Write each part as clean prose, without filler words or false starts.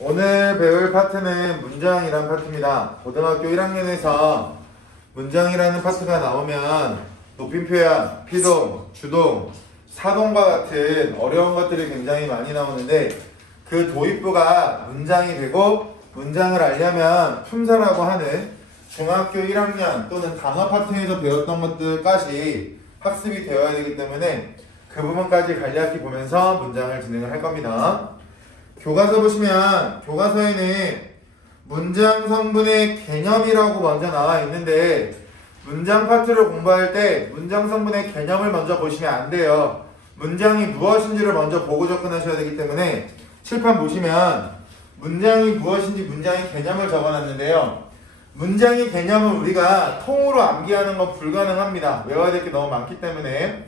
오늘 배울 파트는 문장이란 파트입니다. 고등학교 1학년에서 문장이라는 파트가 나오면 높임표야, 피동, 주동, 사동과 같은 어려운 것들이 굉장히 많이 나오는데 그 도입부가 문장이 되고 문장을 알려면 품사라고 하는 중학교 1학년 또는 단어 파트에서 배웠던 것들까지 학습이 되어야 되기 때문에 그 부분까지 간략히 보면서 문장을 진행을 할 겁니다. 교과서 보시면 교과서에는 문장 성분의 개념이라고 먼저 나와 있는데 문장 파트를 공부할 때 문장 성분의 개념을 먼저 보시면 안 돼요. 문장이 무엇인지를 먼저 보고 접근하셔야 되기 때문에 칠판 보시면 문장이 무엇인지 문장의 개념을 적어놨는데요. 문장의 개념은 우리가 통으로 암기하는 건 불가능합니다. 외워야 될 게 너무 많기 때문에.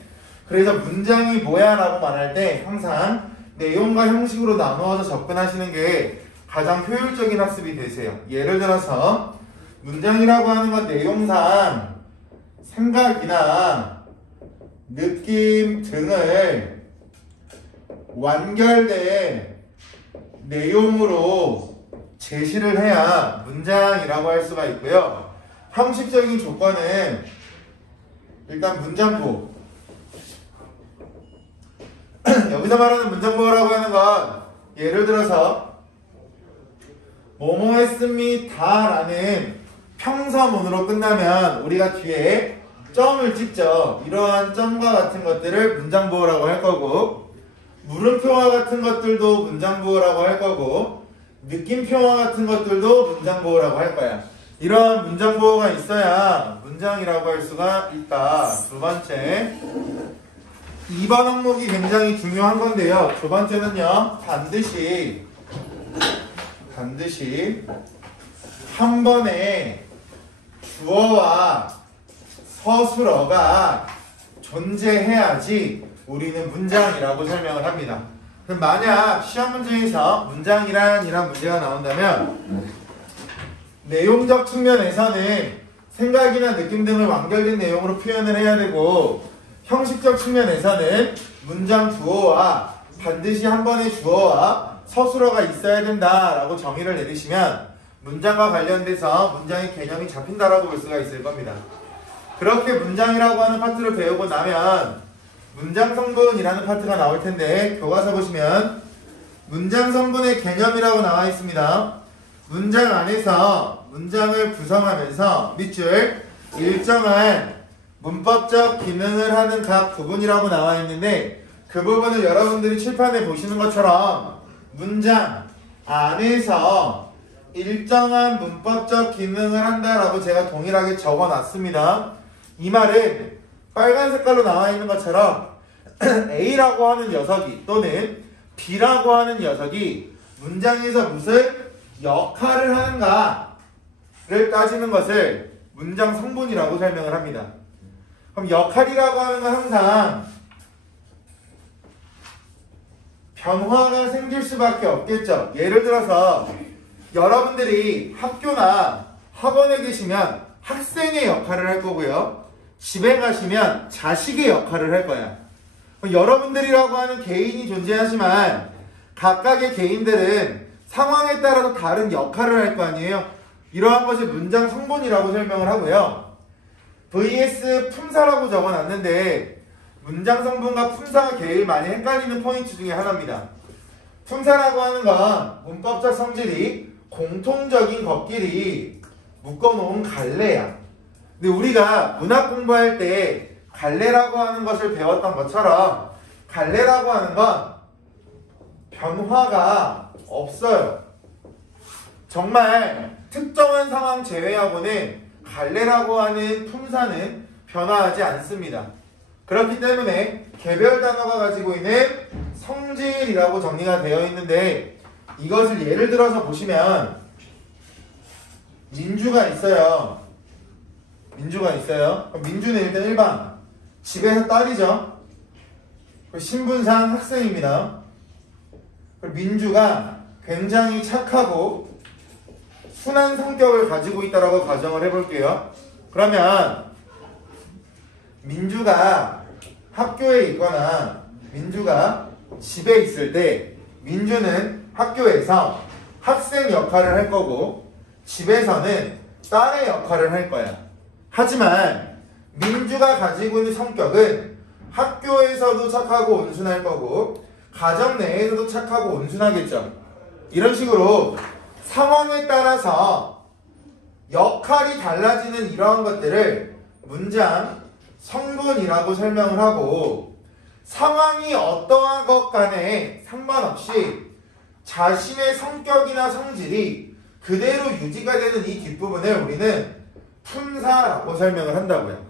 그래서 문장이 뭐야 라고 말할 때 항상 내용과 형식으로 나누어서 접근하시는 게 가장 효율적인 학습이 되세요. 예를 들어서 문장이라고 하는 건 내용상 생각이나 느낌 등을 완결된 내용으로 제시를 해야 문장이라고 할 수가 있고요. 형식적인 조건은 일단 문장부. 여기서 말하는 문장부라고 하는 건 예를 들어서 뭐뭐 했습니다 라는 평서문으로 끝나면 우리가 뒤에 점을 찍죠. 이러한 점과 같은 것들을 문장부호라고 할 거고 물음표와 같은 것들도 문장부호라고 할 거고 느낌표와 같은 것들도 문장부호라고 할 거야. 이러한 문장부호가 있어야 문장이라고 할 수가 있다. 두 번째 2번 항목이 굉장히 중요한 건데요. 두 번째는요. 반드시 한 번에 주어와 서술어가 존재해야지 우리는 문장이라고 설명을 합니다. 그럼 만약 시험 문제에서 문장이란 문제가 나온다면 내용적 측면에서는 생각이나 느낌 등을 완결된 내용으로 표현을 해야 되고 형식적 측면에서는 문장 주어와 반드시 한 번의 주어와 서술어가 있어야 된다라고 정의를 내리시면 문장과 관련돼서 문장의 개념이 잡힌다라고 볼 수가 있을 겁니다. 그렇게 문장이라고 하는 파트를 배우고 나면 문장 성분이라는 파트가 나올 텐데 교과서 보시면 문장 성분의 개념이라고 나와 있습니다. 문장 안에서 문장을 구성하면서 밑줄 일정한 문법적 기능을 하는 각 부분이라고 나와 있는데 그 부분을 여러분들이 칠판에 보시는 것처럼 문장 안에서 일정한 문법적 기능을 한다라고 제가 동일하게 적어놨습니다. 이 말은 빨간 색깔로 나와 있는 것처럼 A라고 하는 녀석이 또는 B라고 하는 녀석이 문장에서 무슨 역할을 하는가를 따지는 것을 문장 성분이라고 설명을 합니다. 그럼 역할이라고 하는 건 항상 변화가 생길 수밖에 없겠죠. 예를 들어서 여러분들이 학교나 학원에 계시면 학생의 역할을 할 거고요. 집에 가시면 자식의 역할을 할 거야. 그럼 여러분들이라고 하는 개인이 존재하지만 각각의 개인들은 상황에 따라서 다른 역할을 할 거 아니에요. 이러한 것이 문장 성분이라고 설명을 하고요. vs 품사라고 적어놨는데 문장 성분과 품사가 제일 많이 헷갈리는 포인트 중에 하나입니다. 품사라고 하는 건 문법적 성질이 공통적인 것끼리 묶어놓은 갈래야. 근데 우리가 문학 공부할 때 갈래라고 하는 것을 배웠던 것처럼 갈래라고 하는 건 변화가 없어요. 정말 특정한 상황 제외하고는 갈래라고 하는 품사는 변화하지 않습니다. 그렇기 때문에 개별 단어가 가지고 있는 성질이라고 정리가 되어 있는데 이것을 예를 들어서 보시면 민주가 있어요. 그럼 민주는 일단 1번 집에서 딸이죠. 신분상 학생입니다. 민주가 굉장히 착하고 순한 성격을 가지고 있다라고 가정을 해볼게요. 그러면 민주가 학교에 있거나 민주가 집에 있을 때 민주는 학교에서 학생 역할을 할 거고 집에서는 딸의 역할을 할 거야. 하지만 민주가 가지고 있는 성격은 학교에서도 착하고 온순할 거고 가정 내에서도 착하고 온순하겠죠. 이런 식으로 상황에 따라서 역할이 달라지는 이러한 것들을 문장 성분이라고 설명을 하고 상황이 어떠한 것 간에 상관없이 자신의 성격이나 성질이 그대로 유지가 되는 이 뒷부분을 우리는 품사라고 설명을 한다고요.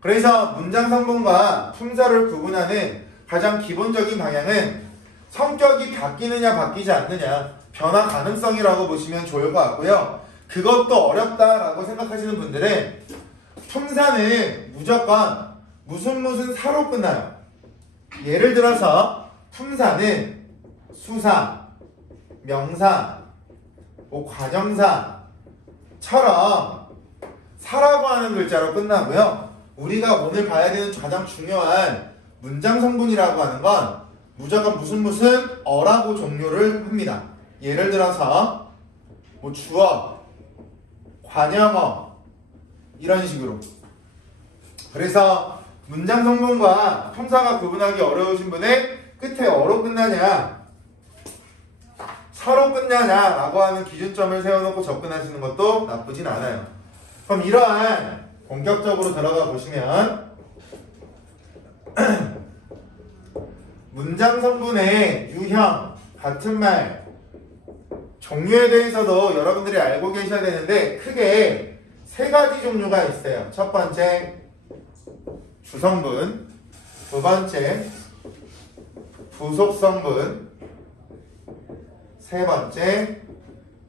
그래서 문장 성분과 품사를 구분하는 가장 기본적인 방향은 성격이 바뀌느냐 바뀌지 않느냐 변화 가능성이라고 보시면 좋을 것 같고요. 그것도 어렵다라고 생각하시는 분들은 품사는 무조건 무슨 사로 끝나요. 예를 들어서 품사는 수사, 명사, 관형사처럼 사라고 하는 글자로 끝나고요. 우리가 오늘 봐야 되는 가장 중요한 문장 성분이라고 하는 건 무조건 무슨 어라고 종료를 합니다. 예를 들어서 주어, 관형어 이런 식으로. 그래서 문장 성분과 품사가 구분하기 어려우신 분의 끝에 어로 끝나냐 사로 끝나냐 라고 하는 기준점을 세워놓고 접근하시는 것도 나쁘진 않아요. 그럼 이러한 본격적으로 들어가 보시면 문장 성분의 유형, 같은 말, 종류에 대해서도 여러분들이 알고 계셔야 되는데 크게 세 가지 종류가 있어요. 첫 번째 주성분, 두 번째 부속성분, 세 번째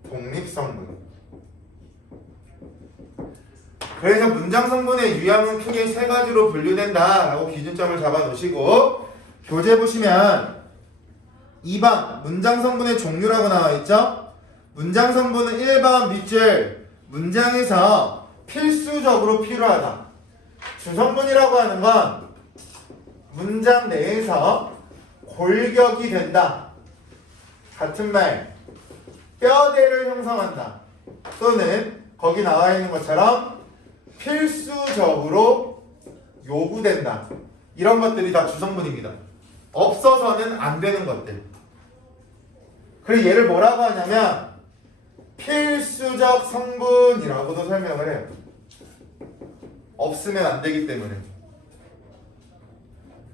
독립성분. 그래서 문장 성분의 유형은 크게 세 가지로 분류된다라고 기준점을 잡아 놓으시고 교재 보시면 2번 문장 성분의 종류라고 나와 있죠? 문장 성분은 1번 밑줄 문장에서 필수적으로 필요하다. 주성분이라고 하는 건 문장 내에서 골격이 된다. 같은 말, 뼈대를 형성한다. 또는 거기 나와 있는 것처럼 필수적으로 요구된다. 이런 것들이 다 주성분입니다. 없어서는 안 되는 것들. 그리고 얘를 뭐라고 하냐면 필수적 성분이라고도 설명을 해요. 없으면 안 되기 때문에.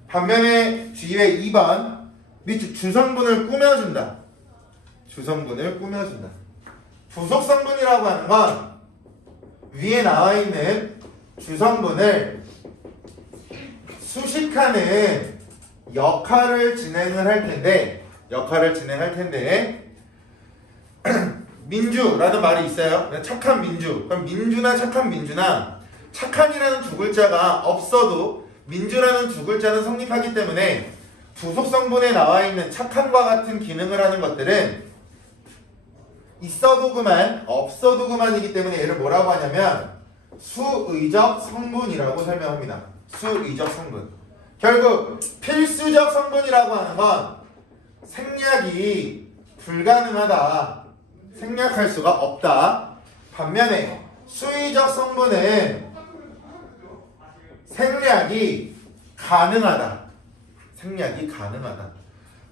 반면에 뒤에 2번 밑 주성분을 꾸며준다. 주성분을 꾸며준다. 부속성분이라고 하는 건 위에 나와 있는 주성분을 수식하는 역할을 진행을 할 텐데 민주라는 말이 있어요. 착한 민주. 그럼 민주나 착한 민주나 착한이라는 두 글자가 없어도 민주라는 두 글자는 성립하기 때문에 부속성분에 나와 있는 착한과 같은 기능을 하는 것들은 있어도 그만 없어도 그만이기 때문에 얘를 뭐라고 하냐면 수의적 성분이라고 설명합니다. 수의적 성분. 결국 필수적 성분이라고 하는 건 생략이 불가능하다. 생략할 수가 없다. 반면에 수의적 성분은 생략이 가능하다. 생략이 가능하다.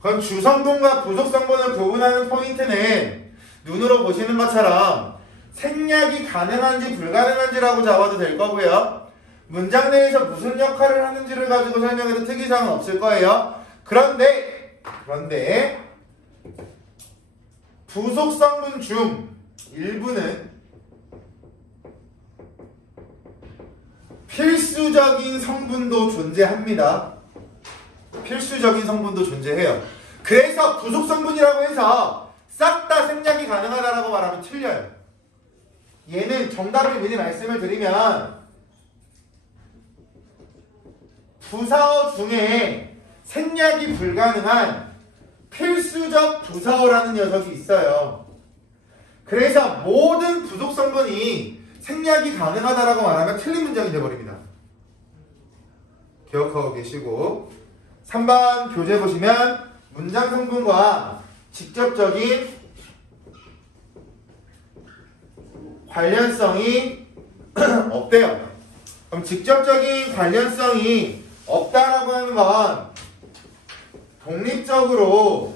그럼 주성분과 부속성분을 구분하는 포인트는 눈으로 보시는 것처럼 생략이 가능한지 불가능한지라고 잡아도 될 거고요. 문장 내에서 무슨 역할을 하는지를 가지고 설명해도 특이사항은 없을 거예요. 그런데 부속성분 중 일부는 필수적인 성분도 존재합니다. 필수적인 성분도 존재해요. 그래서 부속성분이라고 해서 싹 다 생략이 가능하다라고 말하면 틀려요. 얘는 정답을 미리 말씀을 드리면 부사어 중에 생략이 불가능한 필수적 부사어라는 녀석이 있어요. 그래서 모든 부속성분이 생략이 가능하다라고 말하면 틀린 문장이 되어버립니다. 기억하고 계시고 3번 교재 보시면 문장 성분과 직접적인 관련성이 없대요. 그럼 직접적인 관련성이 없다라고 하는 건 독립적으로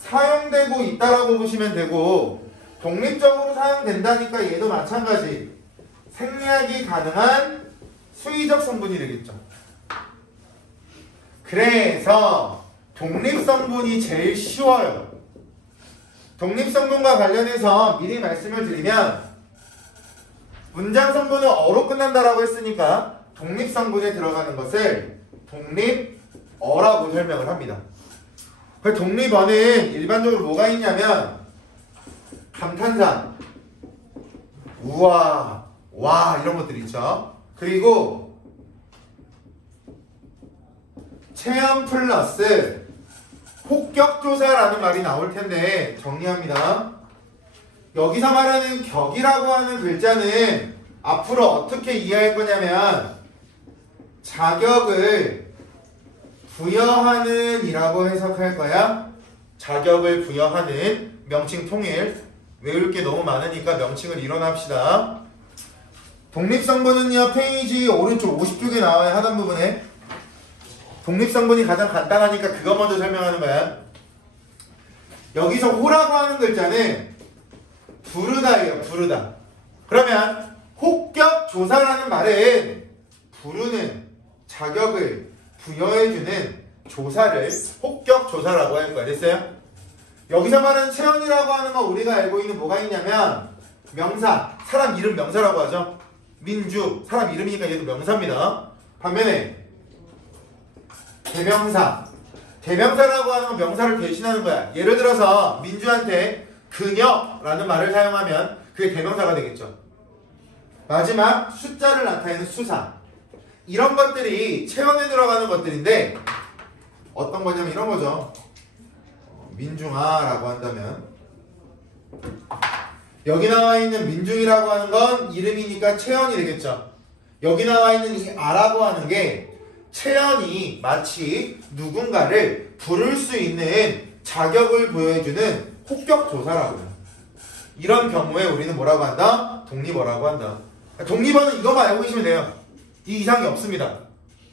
사용되고 있다라고 보시면 되고, 독립적으로 사용된다니까 얘도 마찬가지 생략이 가능한 수의적 성분이 되겠죠. 그래서 독립성분이 제일 쉬워요. 독립성분과 관련해서 미리 말씀을 드리면, 문장 성분은 어로 끝난다라고 했으니까 독립성분에 들어가는 것을 독립어라고 설명을 합니다. 그 독립어는 일반적으로 뭐가 있냐면 감탄사, 우와, 와 이런 것들 있죠. 그리고 체험 플러스 혹격조사라는 말이 나올 텐데 정리합니다. 여기서 말하는 격이라고 하는 글자는 앞으로 어떻게 이해할 거냐면 자격을 부여하는 이라고 해석할 거야. 자격을 부여하는 명칭 통일. 외울 게 너무 많으니까 명칭을 일어납시다. 독립성분은요, 페이지 오른쪽 50쪽에 나와요. 하단 부분에. 독립성분이 가장 간단하니까 그거 먼저 설명하는 거야. 여기서 호라고 하는 글자는 부르다예요. 부르다. 그러면 혹격조사라는 말은 부르는 자격을 부여해주는 조사를 혹격조사라고 할 거야. 됐어요? 여기서 말하는 체험이라고 하는 거 우리가 알고 있는 뭐가 있냐면 명사, 사람 이름 명사라고 하죠. 민주, 사람 이름이니까 얘도 명사입니다. 반면에 대명사, 대명사라고 하는 건 명사를 대신하는 거야. 예를 들어서 민주한테 그녀라는 말을 사용하면 그게 대명사가 되겠죠. 마지막 숫자를 나타내는 수사, 이런 것들이 체험에 들어가는 것들인데 어떤 거냐면 이런 거죠. 민중아라고 한다면 여기 나와 있는 민중이라고 하는 건 이름이니까 체연이 되겠죠. 여기 나와 있는 이 아라고 하는 게 체연이 마치 누군가를 부를 수 있는 자격을 부여해주는 혹격조사라고요. 이런 경우에 우리는 뭐라고 한다? 독립어라고 한다. 독립어는 이것만 알고 계시면 돼요. 이 이상이 없습니다.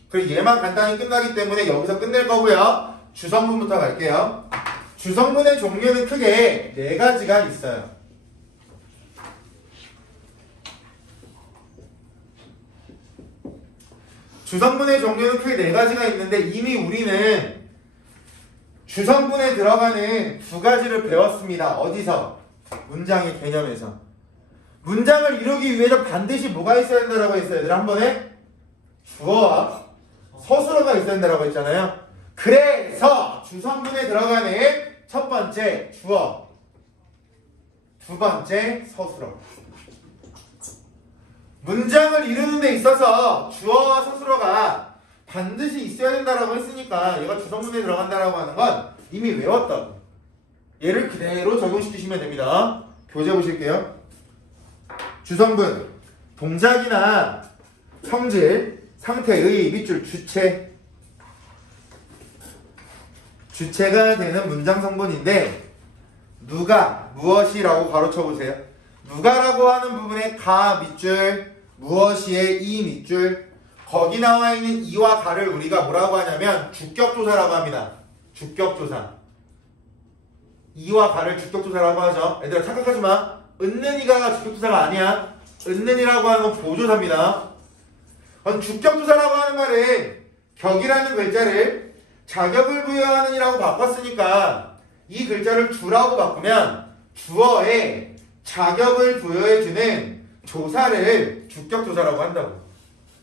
그리고 얘만 간단히 끝나기 때문에 여기서 끝낼 거고요. 주성분부터 갈게요. 주성분의 종류는 크게 4가지가 있어요. 주성분의 종류는 크게 4가지가 있는데 이미 우리는 주성분에 들어가는 2가지를 배웠습니다. 어디서? 문장의 개념에서. 문장을 이루기 위해서 반드시 뭐가 있어야 된다고 했어요? 얘들아, 한 번에 주어와 서술어가 있어야 된다고 했잖아요. 그래서 주성분에 들어가는 첫 번째 주어, 두 번째 서술어. 문장을 이루는 데 있어서 주어와 서술어가 반드시 있어야 된다라고 했으니까 얘가 주성분에 들어간다라고 하는 건 이미 외웠다고. 얘를 그대로 적용시키시면 됩니다. 교재 보실게요. 주성분, 동작이나 성질, 상태의 밑줄, 주체. 주체가 되는 문장 성분인데 누가, 무엇이라고 가로쳐 보세요. 누가라고 하는 부분에 가 밑줄, 무엇이의 이 밑줄, 거기 나와 있는 이와 가를 우리가 뭐라고 하냐면 주격조사라고 합니다. 주격조사. 이와 가를 주격조사라고 하죠. 얘들아 착각하지 마. 은는이가 주격조사가 아니야. 은는이라고 하는 건 보조사입니다. 주격조사라고 하는 말은 격이라는 글자를 자격을 부여하는 이라고 바꿨으니까 이 글자를 주라고 바꾸면 주어에 자격을 부여해주는 조사를 주격조사라고 한다고.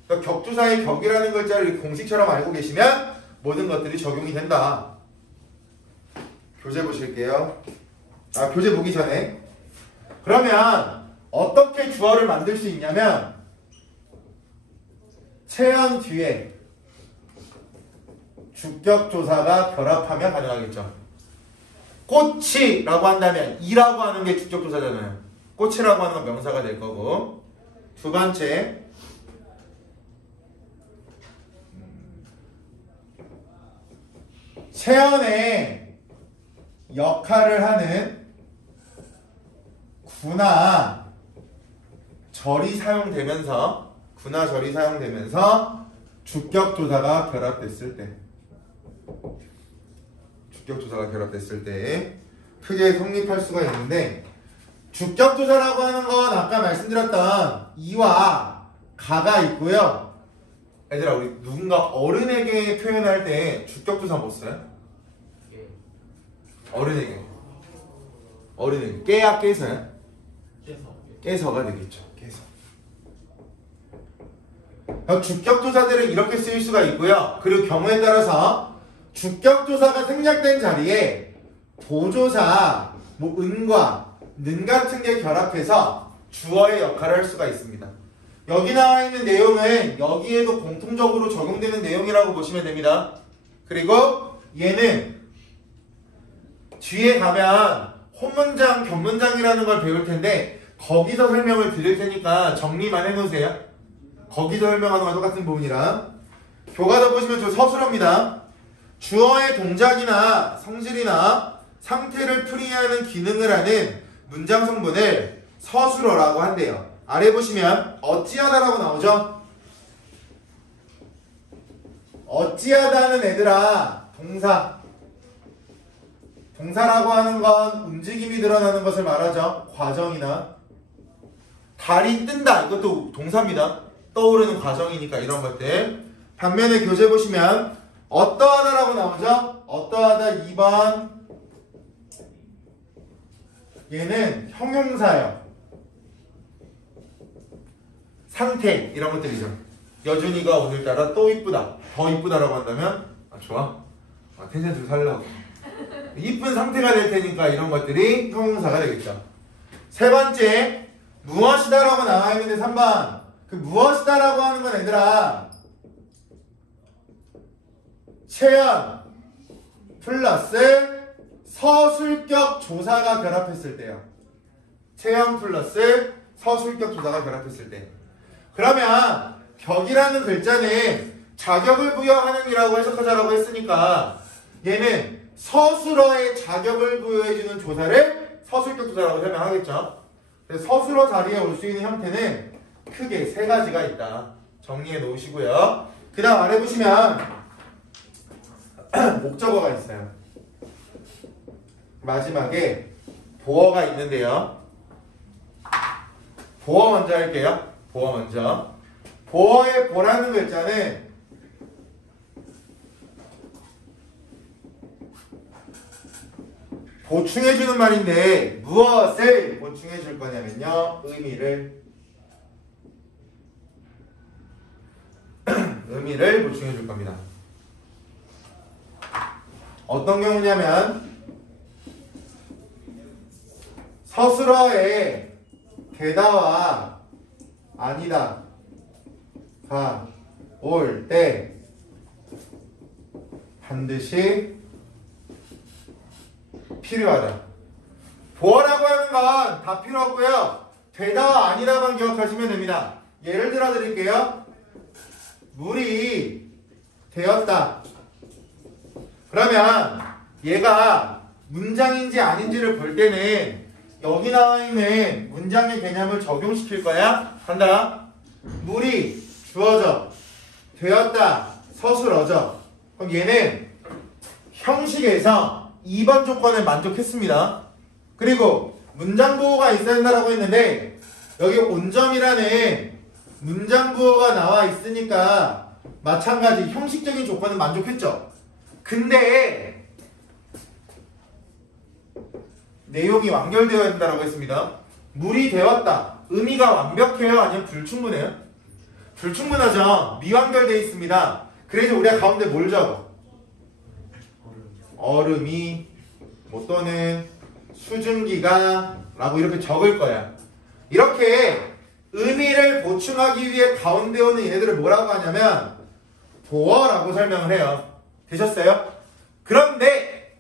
그러니까 격조사의 격이라는 글자를 공식처럼 알고 계시면 모든 것들이 적용이 된다. 교재 보실게요. 교재 보기 전에. 그러면 어떻게 주어를 만들 수 있냐면 체험 뒤에 주격조사가 결합하면 가능하겠죠. 꽃이라고 한다면 이라고 하는 게 주격조사잖아요. 꽃이라고 하는 건 명사가 될 거고. 두 번째, 체연의 역할을 하는 구나 절이 사용되면서 주격조사가 결합됐을 때 크게 성립할 수가 있는데, 주격조사라고 하는 건 아까 말씀드렸던 이와 가가 있고요. 얘들아, 우리 누군가 어른에게 표현할 때 주격조사 뭐 써요? 어른에게 깨야 깨서요? 깨서가 되겠죠. 깨서. 주격조사들은 이렇게 쓰일 수가 있고요. 그리고 경우에 따라서 주격조사가 생략된 자리에 도조사, 뭐 은과 는 같은 게 결합해서 주어의 역할을 할 수가 있습니다. 여기 나와 있는 내용은 여기에도 공통적으로 적용되는 내용이라고 보시면 됩니다. 그리고 얘는 뒤에 가면 혼문장, 견문장이라는 걸 배울 텐데 거기서 설명을 드릴 테니까 정리만 해놓으세요. 거기서 설명하는 거와 똑같은 부분이라. 교과서 보시면 저 서술어입니다. 주어의 동작이나 성질이나 상태를 풀이하는 기능을 하는 문장 성분을 서술어라고 한대요. 아래 보시면 어찌하다라고 나오죠? 어찌하다는 애들아, 동사라고 하는 건 움직임이 드러나는 것을 말하죠. 과정이나 달이 뜬다, 이것도 동사입니다. 떠오르는 과정이니까 이런 것들. 반면에 교재 보시면 어떠하다라고 나오죠? 어떠하다 2번, 얘는 형용사예요. 상태 이런 것들이죠. 여준이가 오늘따라 또 이쁘다, 더 이쁘다라고 한다면 좋아, 텐션 좀 살라고 이쁜 상태가 될 테니까 이런 것들이 형용사가 되겠죠. 세 번째, 무엇이다라고 나와 있는데 3번, 그 무엇이다라고 하는 건 얘들아 체연 플러스 서술격 조사가 결합했을 때요. 체연 플러스 서술격 조사가 결합했을 때. 그러면 격이라는 글자는 자격을 부여하는 이라고 해석하자라고 했으니까 얘는 서술어에 자격을 부여해주는 조사를 서술격 조사라고 설명하겠죠. 그래서 서술어 자리에 올 수 있는 형태는 크게 세 가지가 있다. 정리해 놓으시고요. 그 다음 아래 보시면 목적어가 있어요. 마지막에 보어가 있는데요. 보어 먼저 할게요. 보어 먼저. 보어의 보라는 글자는 보충해주는 말인데 무엇을 보충해줄 거냐면요, 의미를 보충해줄 겁니다. 어떤 경우냐면 서술어에 되다와 아니다가 올 때 반드시 필요하다. 보어라고 하는 건 다 필요 없고요. 되다와 아니다만 기억하시면 됩니다. 예를 들어 드릴게요. 물이 되었다. 그러면 얘가 문장인지 아닌지를 볼 때는 여기 나와 있는 문장의 개념을 적용시킬 거야. 간다. 물이 주어져, 되었다, 서술어져. 그럼 얘는 형식에서 2번 조건을 만족했습니다. 그리고 문장 부호가 있어야 된다고 했는데 여기 온점이라는 문장 부호가 나와 있으니까 마찬가지 형식적인 조건은 만족했죠. 근데 내용이 완결되어야 된다고 했습니다. 물이 되었다. 의미가 완벽해요? 아니면 불충분해요? 불충분하죠. 미완결되어 있습니다. 그래서 우리가 가운데 뭘 적어? 얼음이 뭐 또는 수증기가 라고 이렇게 적을 거야. 이렇게 의미를 보충하기 위해 가운데 오는 얘네들을 뭐라고 하냐면 보어라고 설명을 해요. 되셨어요? 그런데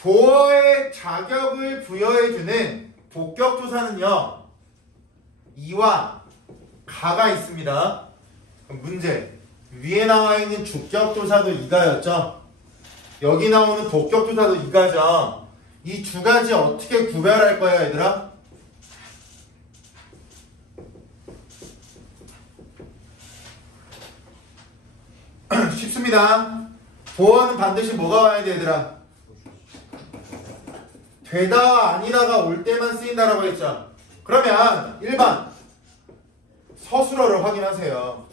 보어의 자격을 부여해주는 복격조사는요, 이와 가가 있습니다. 그럼 문제, 위에 나와 있는 주격조사도 이가였죠. 여기 나오는 복격조사도 이가죠. 이 두 가지 어떻게 구별할 거야, 얘들아? 쉽습니다. 보어는 반드시 뭐가 와야 돼, 얘들아? 되다와 아니다가 올 때만 쓰인다라고 했죠. 그러면 1번 서술어를 확인하세요.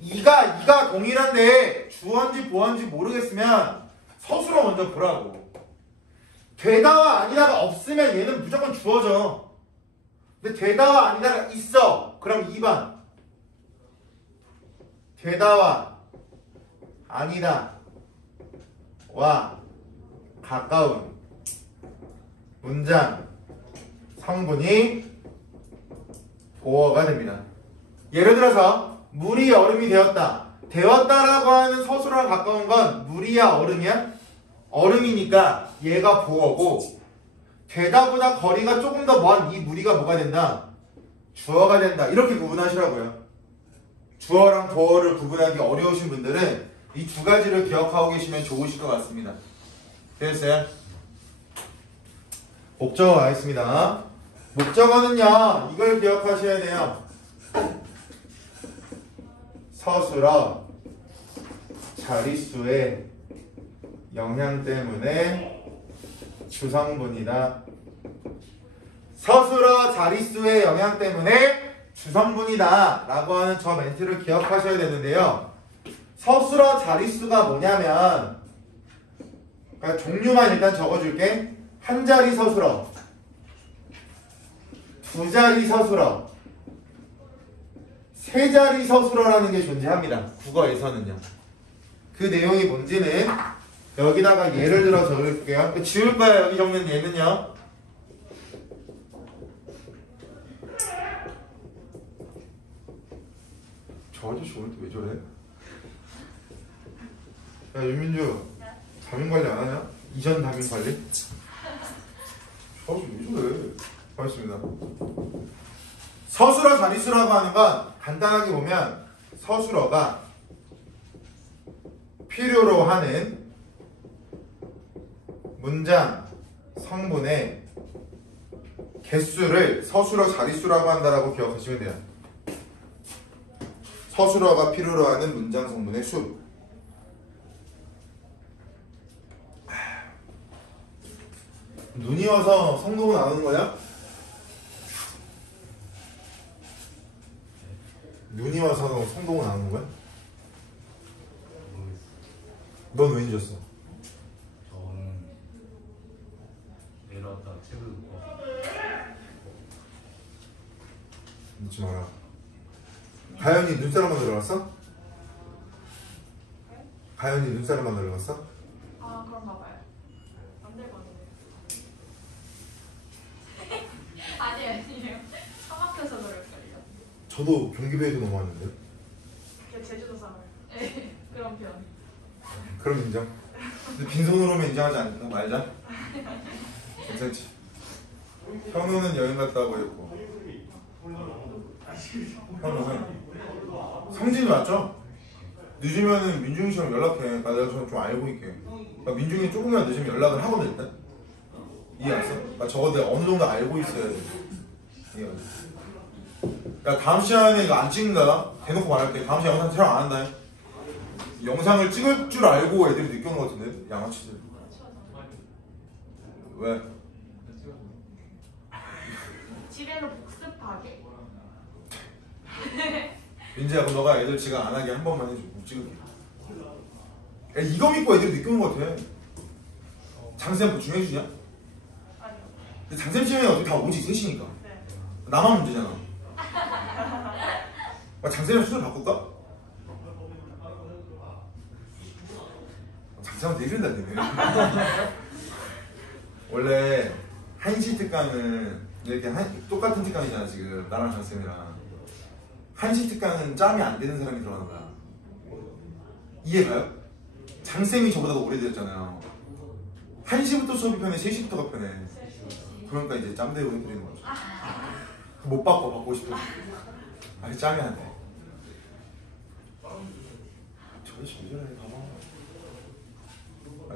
이가 동일한데 주어인지 보어인지 모르겠으면 서술어 먼저 보라고. 되다와 아니다가 없으면 얘는 무조건 주어져. 근데 되다와 아니다가 있어. 그럼 2번 되다와 아니다와 가까운 문장 성분이 보어가 됩니다. 예를 들어서 물이 얼음이 되었다. 되었다라고 하는 서술어랑 가까운 건 물이야 얼음이야? 얼음이니까 얘가 보어고, 되다보다 거리가 조금 더 먼 이 물이가 뭐가 된다? 주어가 된다. 이렇게 구분하시라고요. 주어랑 보어를 구분하기 어려우신 분들은 이 두 가지를 기억하고 계시면 좋으실 것 같습니다. 됐어요? 목적어 가겠습니다. 목적어는요, 이걸 기억하셔야 돼요. 서술어 자릿수의 영향 때문에 주성분이다. 서술어 자릿수의 영향 때문에 주성분이다 라고 하는 저 멘트를 기억하셔야 되는데요. 서술어 자릿수가 뭐냐면, 그러니까 종류만 일단 적어줄게. 한 자리 서술어, 두 자리 서술어, 세 자리 서술어라는 게 존재합니다. 국어에서는요. 그 내용이 뭔지는 여기다가 예를 들어 적을게요. 지울 거예요. 여기 적는 예는요. 저 아저씨 오늘 왜 저래? 야, 윤민주, 담임 관리 안 하냐? 이전 담임 관리? 저 아저씨 왜 저래? 고맙습니다. 서술어 자릿수라고 하는 건 간단하게 보면 서술어가 필요로 하는 문장 성분의 개수를 서술어 자릿수라고 한다라고 기억하시면 돼요. 서술어가 필요로 하는 문장 성분의 수. 눈이 와서 성동은 안 오는 거야? 눈이 와서 성동은 안 오는 거야? 넌 왜 잊었어? 저는 내려왔다 책을 읽고 잊지 마라. 가연이 눈사람 만들어 갔어? 가연이 눈사람 만들어 갔어? 아 그런가 봐요. 안 될 것 같은데. 아니에요. 차 막혀서 그럴걸요. 저도 경기도에서 넘어왔는데. 제주도 사람. 네. 그런 편. 그럼 인정. 근데 빈손으로 오면 인정하지 않을까? 말자. 괜찮지. 현우는 여행 갔다고 했고, 현우는 성진이 맞죠? 늦으면은 민중이 씨랑 연락해. 나 내가 좀 알고 있게. 그러니까 민중이 조금이라도 늦으면 연락을 하거든 일단. 이해 왔어? 그러니까 적어도 어느 정도 알고 있어야 돼. 이해 왔어? 야, 다음 시간에 이거 안 찍는다. 대놓고 말할게. 다음 시간 영상 촬영 안 한다. 영상을 찍을 줄 알고 애들이 늦게 온 것 같은데? 양아치들. 왜? 집에서 복습하게. 민지야, 그럼 너가 애들 지각 안 하게 한 번만 해줘. 못 찍을게. 야, 이거 믿고 애들이 늦게 온 것 같아. 장쌤 보충해주냐? 아니요. 근데 장쌤 시험에 어떻게 다 오지, 셋이니까. 네. 나만 문제잖아. 장쌤이랑 수술 바꿀까? 장쌤한테 얘기를 다니네. 원래 한시 특강은 이렇게 똑같은 특강이잖아 지금 나랑 장쌤이랑. 한시 특강은 짬이 안 되는 사람이 들어가는 거야. 이해가요? 장쌤이 저보다 더 오래됐잖아요. 1시부터 수업이 편해, 3시부터가 편해. 그러니까 이제 짬대로 해드리는 거죠. 못 바꿔, 받고 싶어. 아니 짬이 안 돼. 도대체 왜 저래 가봐.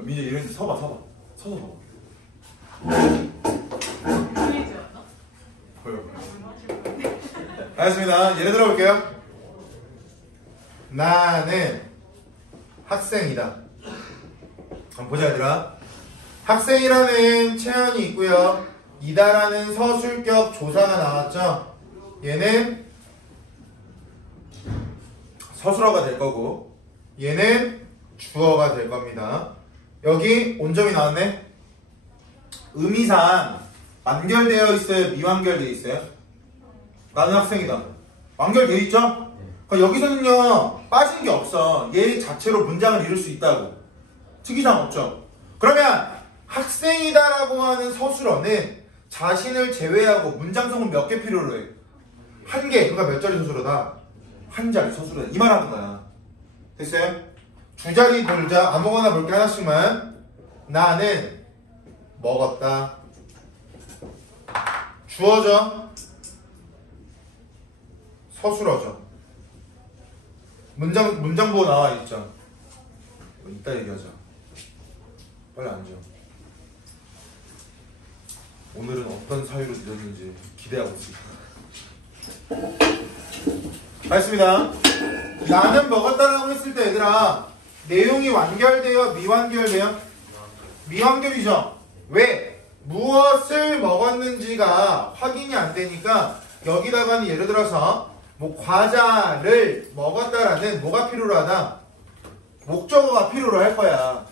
민재 이런 데 서봐. 서서 봐봐. 보이지 않아? 보여. 얼마 지금 알겠습니다. 예를 들어볼게요. 나는 학생이다. 한번 보자 얘들아. 학생이라는 체현이 있고요. 이다라는 서술격 조사가 나왔죠. 얘는 서술어가 될 거고 얘는 주어가 될 겁니다. 여기 온점이 나왔네. 의미상 완결되어 있어요? 미완결되어 있어요? 나는 학생이다. 완결되어 있죠? 그러니까 여기서는요 빠진 게 없어. 얘 자체로 문장을 이룰 수 있다고. 특이사항 없죠? 그러면 학생이다라고 하는 서술어는 자신을 제외하고 문장성은 몇 개 필요로 해? 한 개. 그러니까 몇 자리 서술어다? 한 자리 서술어다. 이 말 하는 거야. 됐어요? 두 자리 볼자. 아무거나 볼게 하나씩만. 나는 먹었다. 주어져. 서술어죠. 문장보호 나와 있죠. 이따 얘기하자. 빨리 앉아. 오늘은 어떤 사유로 늦었는지 기대하고 있습니다. 알겠습니다. 나는 먹었다라고 했을 때 얘들아 내용이 완결돼요? 미완결돼요? 미완결이죠. 왜? 무엇을 먹었는지가 확인이 안 되니까 여기다가는 예를 들어서 뭐 과자를 먹었다라는 뭐가 필요로 하다? 목적어가 필요로 할 거야.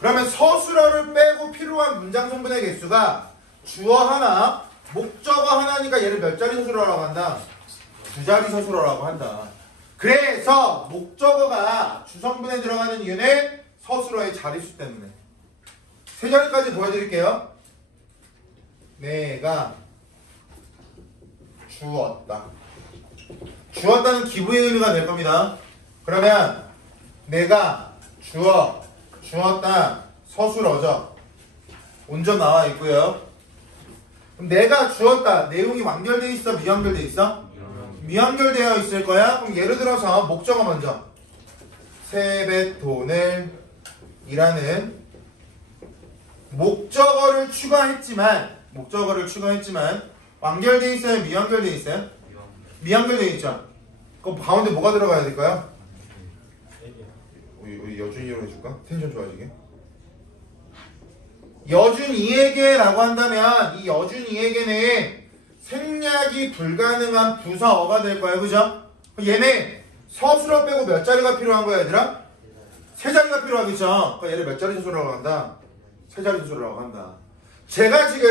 그러면 서술어를 빼고 필요한 문장 성분의 개수가 주어 하나, 목적어 하나니까 얘를 몇 자리 서술어라고 한다? 두 자리 서술어라고 한다. 그래서 목적어가 주성분에 들어가는 이유는 서술어의 자릿수 때문에. 세 자리까지 보여드릴게요. 내가 주었다. 주었다는 기부의 의미가 될 겁니다. 그러면 내가 주었다 서술어죠. 온전 나와 있고요. 그럼 내가 주었다 내용이 완결되어 있어? 미완결되어 있어? 미완결되어 있을 거야. 그럼 예를 들어서 목적어 먼저 세뱃돈을 이라는 목적어를 추가했지만 완결되어 있어요? 미완결되어 있어요? 미완결되어 있죠. 그럼 가운데 뭐가 들어가야 될까요? 우리 여준이로 해줄까? 텐션 좋아지게. 여준이에게라고 한다면 이 여준이에게는 생략이 불가능한 부사어가 될 거예요. 그죠? 얘네 서술어 빼고 몇 자리가 필요한 거야 얘들아? 세 자리가 필요하겠죠? 그러니까 얘를 몇 자리 서술어라고 한다? 세 자리 서술어라고 한다. 제가 지금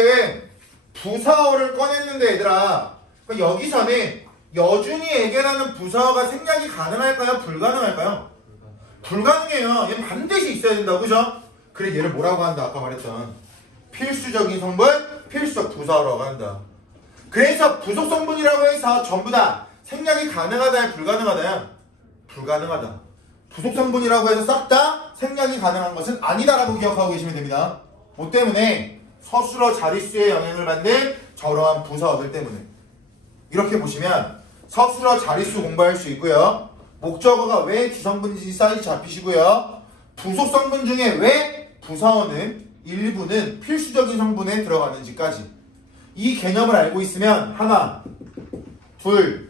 부사어를 꺼냈는데 얘들아 그러니까 여기서는 여준이에게라는 부사어가 생략이 가능할까요? 불가능할까요? 불가능해요. 얘는 반드시 있어야 된다고. 그죠? 그래 얘를 뭐라고 한다? 아까 말했던 필수적인 성분, 필수적 부사어라고 한다. 그래서 부속 성분이라고 해서 전부 다 생략이 가능하다야 불가능하다야? 불가능하다. 부속 성분이라고 해서 싹 다 생략이 가능한 것은 아니다라고 기억하고 계시면 됩니다. 뭐 때문에? 서술어 자릿수에 영향을 받는 저러한 부사어들 때문에. 이렇게 보시면 서술어 자릿수 공부할 수 있고요. 목적어가 왜 기성분인지 사이즈 잡히시고요. 부속 성분 중에 왜 부사어는 일부는 필수적인 성분에 들어가는지까지. 이 개념을 알고 있으면 하나, 둘,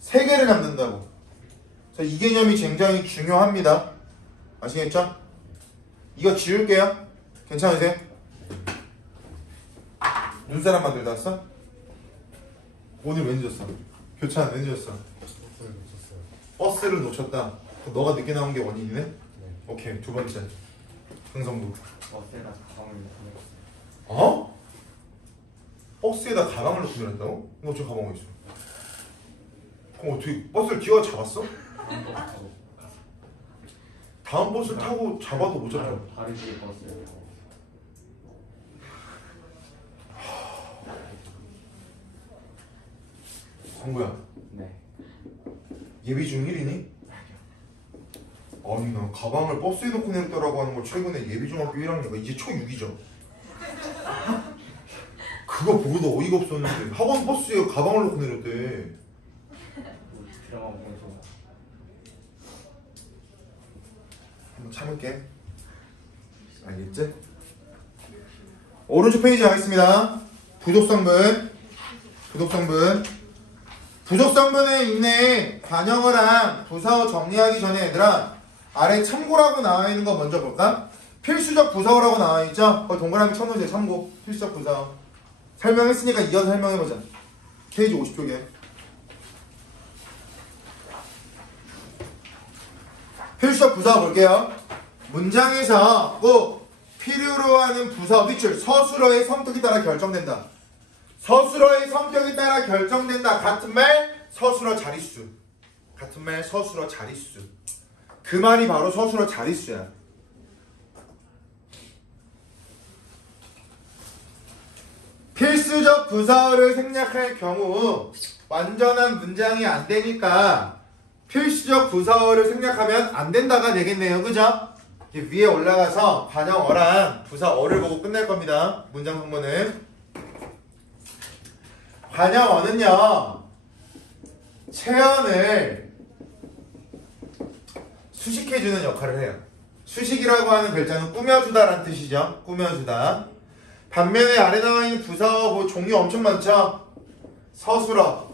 세 개를 잡는다고. 그래서 이 개념이 굉장히 중요합니다. 아시겠죠? 이거 지울게요. 괜찮으세요? 눈사람 만들다 왔어? 오늘 왜 늦었어? 교찬 왜 늦었어? 버스를 놓쳤다. 너가 늦게 나온 게 원인이네? 네. 오케이, 두 번째. 흥성부. 버스에다 가방을 보냈어요. 어? 버스에다 가방을 놓고 내렸다고? 너 어째 가방 어디 있어? 그럼 어떻게 버스를 기어가 잡았어? 다음 버스 타고 잡아도 못 잡죠. 다른 뒤에 버스에 타고. 성구야, 네. 예비 중1이니? 아니 나 가방을 버스에 놓고 내렸다라고 하는 걸 최근에 예비중학교 1학년가 이제 초6이죠. 그거 보고도 어이가 없었는데 학원 버스에 가방을 놓고 내렸대. 드라마 보면서 한번 참을게. 알겠지? 오른쪽 페이지 가겠습니다. 부속성분. 부속성분에 있는 관형어랑 부사어 정리하기 전에 얘들아 아래 참고라고 나와 있는 거 먼저 볼까? 필수적 부사어라고 나와 있죠? 동그라미 쳐놓으세요. 참고. 필수적 부사어. 설명했으니까 이어서 설명해보자. 페이지 50쪽에. 필수적 부사어 볼게요. 문장에서 꼭 필요로 하는 부사어 빗줄 서술어의 성격에 따라 결정된다. 서술어의 성격에 따라 결정된다. 같은 말 서술어 자릿수. 같은 말 서술어 자릿수. 그 말이 바로 서술어 자릿수야. 필수적 부사어를 생략할 경우 완전한 문장이 안 되니까 필수적 부사어를 생략하면 안 된다가 되겠네요. 그죠? 위에 올라가서 관형어랑 부사어를 보고 끝낼 겁니다. 문장 성분은. 관형어는요. 체언을 수식해주는 역할을 해요. 수식이라고 하는 글자는 꾸며주다라는 뜻이죠. 꾸며주다. 반면에 아래 나와 있는 부사어 뭐 종류 엄청 많죠? 서술어.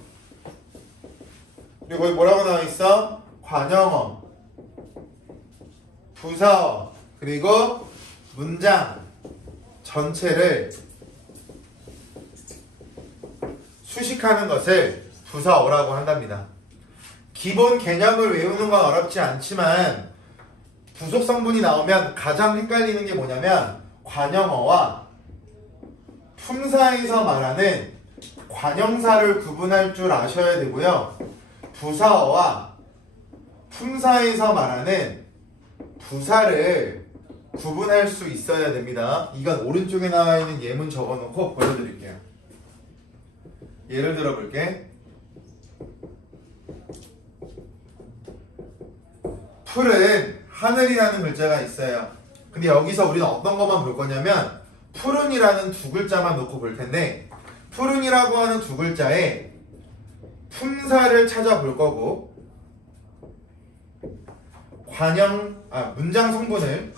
그리고 거기 뭐라고 나와 있어? 관형어, 부사어, 그리고 문장 전체를 수식하는 것을 부사어라고 한답니다. 기본 개념을 외우는 건 어렵지 않지만 부속 성분이 나오면 가장 헷갈리는 게 뭐냐면 관형어와 품사에서 말하는 관형사를 구분할 줄 아셔야 되고요. 부사어와 품사에서 말하는 부사를 구분할 수 있어야 됩니다. 이건 오른쪽에 나와 있는 예문 적어놓고 보여드릴게요. 예를 들어 볼게. 푸른 하늘이라는 글자가 있어요. 근데 여기서 우리는 어떤 것만 볼 거냐면 푸른이라는 두 글자만 놓고 볼 텐데 푸른이라고 하는 두 글자에 품사를 찾아볼 거고 문장 성분을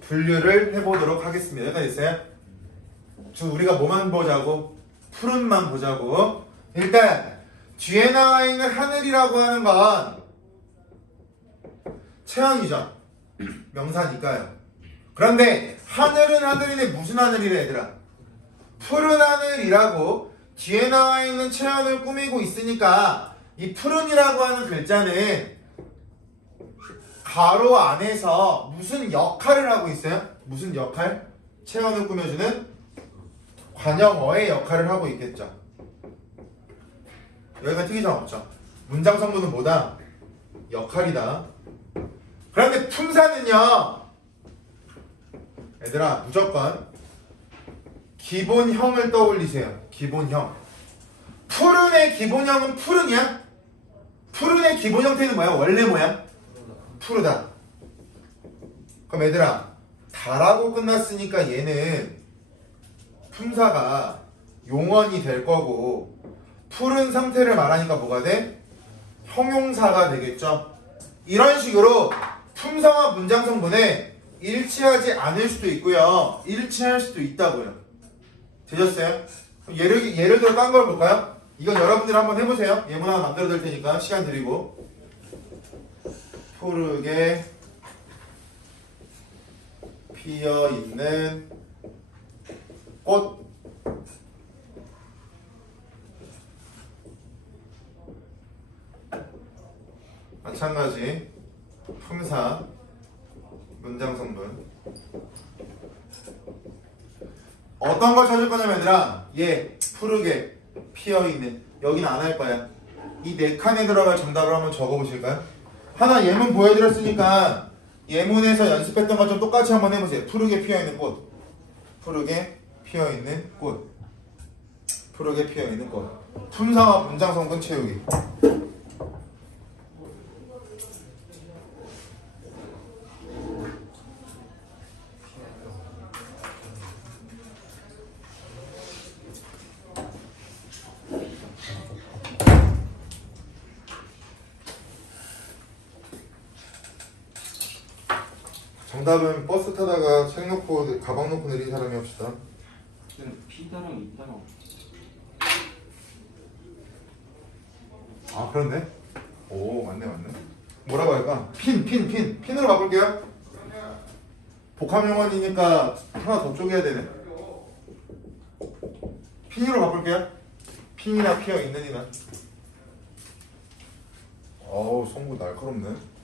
분류를 해보도록 하겠습니다. 여기까지 있어요? 지금 우리가 뭐만 보자고? 푸른만 보자고. 일단 뒤에 나와 있는 하늘이라고 하는 건 체언이죠. 명사니까요. 그런데 하늘은 하늘인데 무슨 하늘이래 얘들아? 푸른 하늘이라고 뒤에 나와 있는 체언을 꾸미고 있으니까 이 푸른이라고 하는 글자는 가로 안에서 무슨 역할을 하고 있어요? 무슨 역할? 체언을 꾸며주는 관형어의 역할을 하고 있겠죠. 여기가 특이점 없죠. 문장 성분은 뭐다? 역할이다. 그런데 품사는요. 얘들아 무조건 기본형을 떠올리세요. 기본형. 푸른의 기본형은 푸른이야? 푸른의 기본 형태는 뭐야? 원래 뭐야? 푸르다. 그럼 얘들아 다라고 끝났으니까 얘는 품사가 용언이 될 거고 푸른 상태를 말하니까 뭐가 돼? 형용사가 되겠죠. 이런 식으로 품사와 문장 성분에 일치하지 않을 수도 있고요. 일치할 수도 있다고요. 되셨어요? 예를 들어 딴 걸 볼까요? 이건 여러분들이 한번 해보세요. 예문 하나 만들어 드릴 테니까 시간 드리고. 푸르게 피어있는 꽃. 마찬가지 품사 문장 성분 어떤 걸 찾을 거냐면 얘들아 얘 푸르게 피어있는 여기는 안 할 거야. 이 네 칸에 들어갈 정답을 한번 적어보실까요? 하나 예문 보여드렸으니까 예문에서 연습했던 것좀 똑같이 한번 해보세요. 푸르게 피어있는 꽃, 푸르게 피어있는 꽃, 푸르게 피어있는 꽃. 품사와 문장 성분 채우기. 정답은 버스 타다가 책 놓고 가방 놓고 내린 사람이 합시다. 근데 피다랑 있다랑 아 그런데? 오 맞네. 뭐라고 할까? 핀으로 바꿀게요. 복합용언이니까 하나 더 쪼개야 되네. 핀으로 바꿀게요. 핀이나 피어 있는 이나. 어우 성구 날카롭네.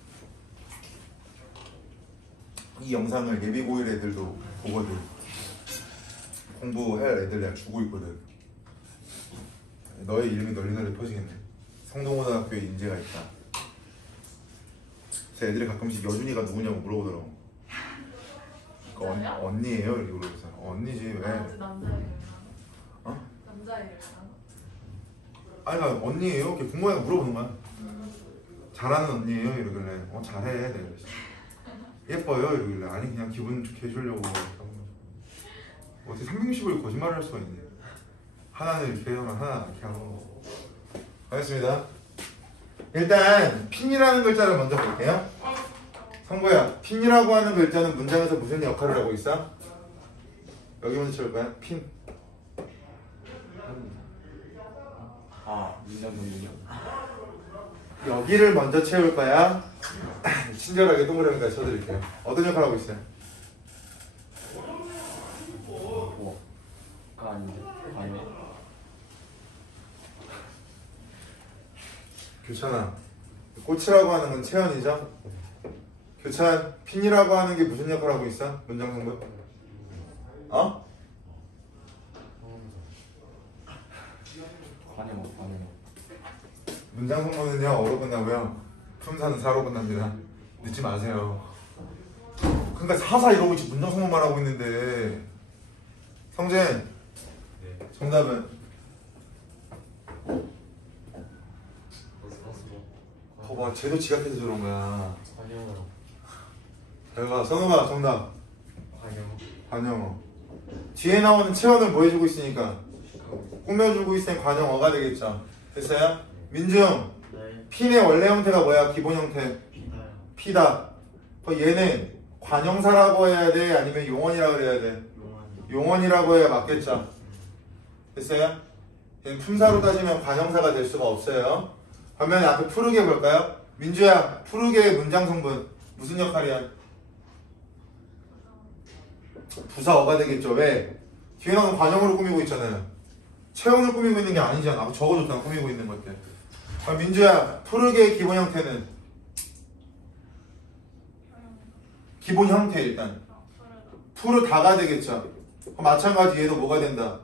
이 영상을 예비고일 애들도 보거든. 공부할 애들 내가 주고 있거든. 너의 이름이 널리 퍼지겠네. 성동고등학교에 인재가 있다. 그래서 애들이 가끔씩 여준이가 누구냐고 물어보더라고. 진짜요? 언니예요? 이렇게 물어보서 언니지 왜? 남자예요. 어? 남자예요. 아니 나 언니예요? 이렇게 궁금해서 물어보는 거야. 잘하는 언니예요? 이러길래 잘해. 내가 그랬어. 예뻐요? 이러길래 아니 그냥 기분 좋게 해주려고. 어떻게 360을 거짓말을 할 수가 있네. 하나는 이렇게 하면 하나 이렇게 하고. 알겠습니다. 일단 핀이라는 글자를 먼저 볼게요. 성구야, 핀이라고 하는 글자는 문장에서 무슨 역할을 하고 있어? 여기 먼저 채울까요? 핀. 문장 정리요? 여기를 먼저 채울 거야? 친절하게 동그라미까지 쳐드릴게요. 어떤 역할을 하고 있어요? 가 아닌데 아니네. 교찬아, 꽃이라고 하는 건 체언이죠? 교찬, 핀이라고 하는 게 무슨 역할을 하고 있어? 문장 성분? 어? 관여모. 문장 성분은요, 어로 끝나고요. 품사는 사로 끝납니다. 늦지 마세요. 그러니까 사사 이러고 있지 문장 성분만 하고 있는데. 성재, 정답은? 봐봐, 쟤도 지각해서 저런 거야. 잘 선우가 정답. 관영어. 뒤에 나오는 체언을 뭐 해주고 있으니까? 꾸며주고 있으니 관영어가 되겠죠. 됐어요? 민중, 핀의 원래 형태가 뭐야? 기본 형태? 피다. 얘는 관형사라고 해야 돼? 아니면 용언이라고 해야 돼? 용언이라고 해야 맞겠죠? 됐어요? 얘는 품사로 따지면 관형사가 될 수가 없어요. 반면에 앞에 푸르게 볼까요? 민주야, 푸르게의 문장 성분 무슨 역할이야? 부사어가 되겠죠. 왜? 뒤에 나오는 관형으로 꾸미고 있잖아요. 체형을 꾸미고 있는 게 아니잖아. 아까 적어줬잖아. 꾸미고 있는 것들. 민주야, 푸르게의 기본 형태는? 기본 형태 일단 푸르다가 되겠죠. 마찬가지 얘도 뭐가 된다?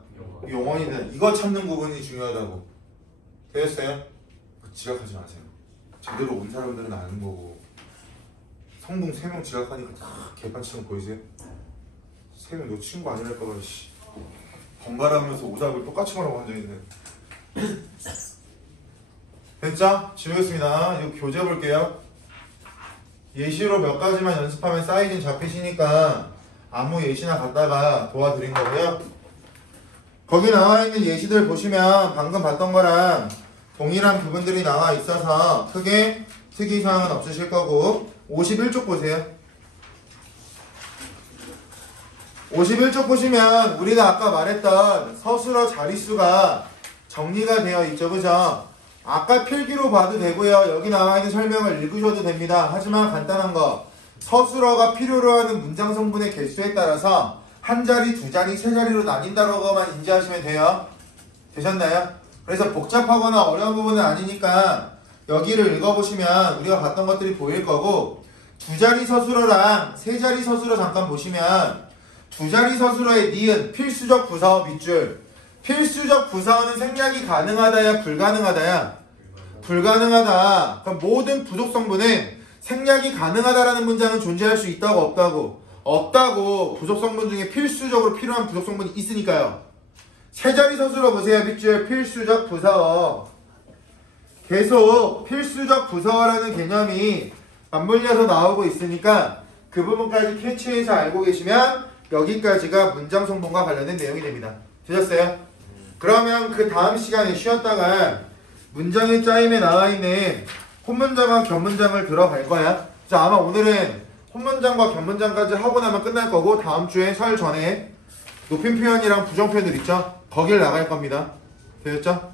용언이 된다. 이거 찾는 부분이 중요하다고. 되겠어요? 지각하지 마세요. 제대로 온 사람들은 아는 거고. 성동 3명 지각하니까 다 개판치는 거 보이세요? 3명 너 친구 아니랄까봐 번갈아가면서 오답을 똑같이 말하고 앉아있네. 됐죠? 지우겠습니다. 이거 교재 볼게요. 예시로 몇 가지만 연습하면 사이즈는 잡히시니까 아무 예시나 갖다가 도와드린 거고요. 거기 나와 있는 예시들 보시면 방금 봤던 거랑 동일한 부분들이 나와 있어서 크게 특이사항은 없으실 거고. 51쪽 보세요. 51쪽 보시면 우리가 아까 말했던 서술어 자릿수가 정리가 되어 있죠. 그죠? 아까 필기로 봐도 되고요. 여기 나와 있는 설명을 읽으셔도 됩니다. 하지만 간단한 거, 서술어가 필요로 하는 문장 성분의 개수에 따라서 한 자리, 두 자리, 세 자리로 나뉜다고만 인지하시면 돼요. 되셨나요? 그래서 복잡하거나 어려운 부분은 아니니까 여기를 읽어보시면 우리가 봤던 것들이 보일 거고, 두 자리 서술어랑 세 자리 서술어 잠깐 보시면 두 자리 서술어의 니은 필수적 부사어 밑줄. 필수적 부사어는 생략이 가능하다야 불가능하다야? 불가능하다. 그럼 모든 부속 성분은 생략이 가능하다라는 문장은 존재할 수 있다고 없다고? 없다고. 부속 성분 중에 필수적으로 필요한 부속 성분이 있으니까요. 세 자리 서술어 보세요. 밑줄 필수적 부사어. 계속 필수적 부사어라는 개념이 맞물려서 나오고 있으니까 그 부분까지 캐치해서 알고 계시면 여기까지가 문장 성분과 관련된 내용이 됩니다. 되셨어요? 그러면 그 다음 시간에 쉬었다가 문장의 짜임에 나와 있는 혼문장과 견문장을 들어갈 거야. 그래서 아마 오늘은 혼문장과 견문장까지 하고 나면 끝날 거고 다음 주에 설 전에 높임 표현이랑 부정 표현들 있죠? 거길 나갈 겁니다. 되셨죠?